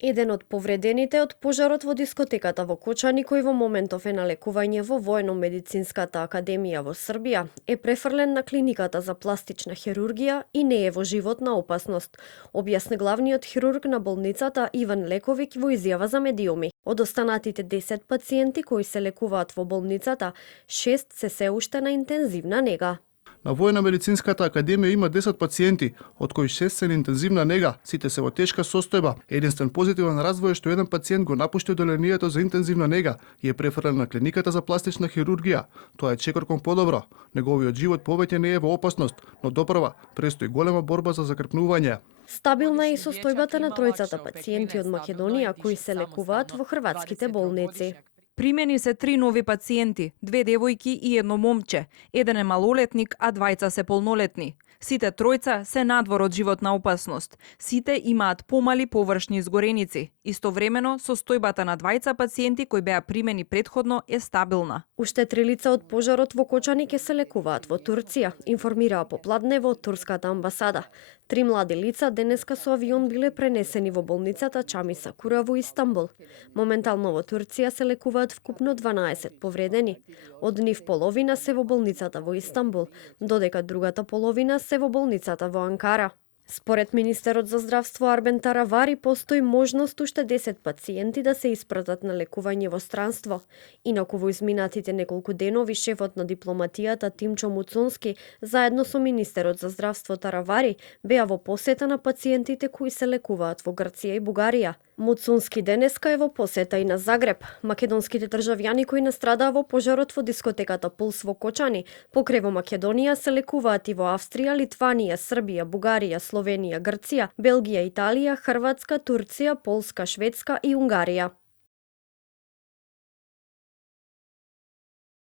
Еден од повредените од пожарот во дискотеката во Кочани, кој во моментов е на лекување во Воено-медицинската академија во Србија, е префрлен на клиниката за пластична хирургија и не е во животна опасност, објасни главниот хирург на болницата Иван Лековиќ во изјава за медиуми. Од останатите 10 пациенти кои се лекуваат во болницата, 6 се уште на интензивна нега. На Воено-медицинската академија има 10 пациенти, од кои 6 се на интензивна нега, сите се во тешка состојба. Единствен позитивен развој е што еден пациент го напушти оделението за интензивна нега и е префрлен на клиниката за пластична хирургија. Тоа е чекор кон подобро. Неговиот живот повеќе не е во опасност, но допрва престои голема борба за закрпнување. Стабилна е и состојбата на тројцата пациенти од Македонија кои се лекуваат во хрватските болници. Примени се 3 нови пациенти, 2 девојки и едно момче. Еден е малолетник, а двајца се полнолетни. Сите тројца се надвор од животна опасност. Сите имаат помали површни изгореници. Истовремено, состојбата на двајца пациенти кои беа примени претходно е стабилна. Уште 3 лица од пожарот во Кочани ќе се лекуваат во Турција, информираа попладнево од турската амбасада. 3 млади лица денеска со авион биле пренесени во болницата Чами Сакура во Истанбул. Моментално во Турција се лекуваат вкупно 12 повредени. Од нив половина се во болницата во Истанбул, додека другата половина се во болницата во Анкара. Според министерот за здравство Арбен Таравари, постои можност уште 10 пациенти да се испратат на лекување во странство. Инаку во изминатите неколку денови шефот на дипломатијата Тимчо Муцунски заедно со министерот за здравство Таравари беа во посета на пациентите кои се лекуваат во Грција и Бугарија. Муцунски денеска е во посета и на Загреб. Македонските државјани кои настрадаа во пожарот во дискотеката Пулс во Кочани, покрај во Македонија се лекуваат и во Австрија, Литванија, Србија, Бугарија, Словенија, Грција, Белгија, Италија, Хрватска, Турција, Полска, Шведска и Унгарија.